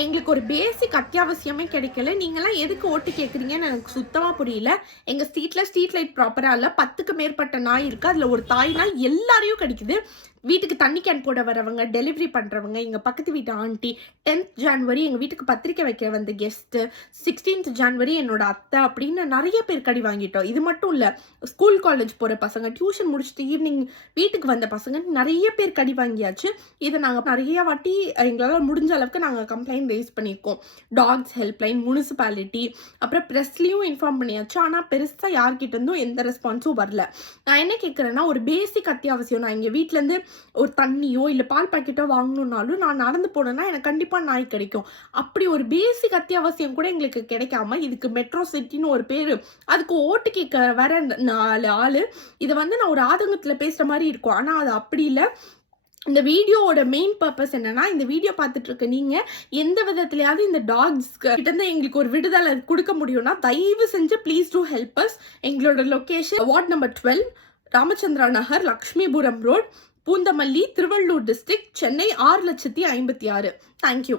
எங்களுக்கு ஒரு பேசிக் அத்தியாவசியமே கிடைக்கல. நீங்கலாம் எதுக்கு ஓட்டு கேட்குறீங்கன்னு எனக்கு சுத்தமா புரியல. எங்க ஸ்ட்ரீட் லைட் ப்ராப்பரா இல்ல. 10க்கு மேற்பட்ட நாய் இருக்கு. அதுல ஒரு தாய் நாய் எல்லாரையும் கடிக்குது. வீட்டுக்கு தண்ணி கேன் போட வரவங்க, டெலிவரி பண்றவங்க, எங்க பக்கத்து வீட்டு ஆன்டி, 10th ஜான்வரி எங்க வீட்டுக்கு பத்திரிக்கை வைக்க வந்த கெஸ்ட், 16th ஜான்வரி என்னோட அத்தை அப்படின்னு நெறைய பேர் கடி வாங்கிட்டோம். இது மட்டும் இல்ல. ஸ்கூல், காலேஜ் போற பசங்க, டியூஷன் முடிச்சுட்டு ஈவினிங் வீட்டுக்கு வந்த பசங்க நெறைய பேர் கடி வாங்கியாச்சு. இத நாங்க நெறைய வாட்டி எங்களால முடிஞ்ச அளவுக்கு நாங்க கம்ப்ளைண்ட் ரைஸ் பண்ணியிருக்கோம். டாக்ஸ் ஹெல்ப்லைன், முனிசிபாலிட்டி, அப்புறம் பிரஸ்லயும் இன்ஃபார்ம் பண்ணியாச்சு. ஆனா பெருசா யார்கிட்ட இருந்தும் எந்த ரெஸ்பான்ஸும் வரல. நான் என்ன கேட்கிறேன்னா, ஒரு பேசிக் அத்தியாவசியம். நான் எங்க வீட்ல இருந்து ஒரு தண்ணியோ இல்ல பால் பாக்கெட்டோ வாங்கணும்னாலும் நான் நடந்து போனேன்னா எனக்கு கண்டிப்பா நாய் கிடைக்கும். அப்படி ஒரு பேசிக் அத்தியாவசியம் கூட எங்களுக்கு கிடைக்காம இதுக்கு மெட்ரோ சிட்டின்னு ஒரு பேரு, அதுக்கு ஓட்டு கேட்க வேற 4 ஆளு. இத நான் ஒரு ஆதங்கத்துல பேசுற மாதிரி இருக்கும். ஆனா அது அப்படி இல்ல. இந்த வீடியோவோட மெயின் பர்பஸ் என்னன்னா, இந்த வீடியோ பார்த்துட்டு இருக்க நீங்க எந்த விதத்திலயாவது இந்த டாக்ஸ் கிட்ட இருந்து எங்களுக்கு ஒரு விடுதலை கொடுக்க முடியும்னா தயவு செஞ்சு ப்ளீஸ் டூ ஹெல்ப் அஸ். எங்களோட location ward number 12, Ramachandra Nagar, Lakshmipuram road, Poonamallee, Tiruvallur district, Chennai 6,56,000. Thank you.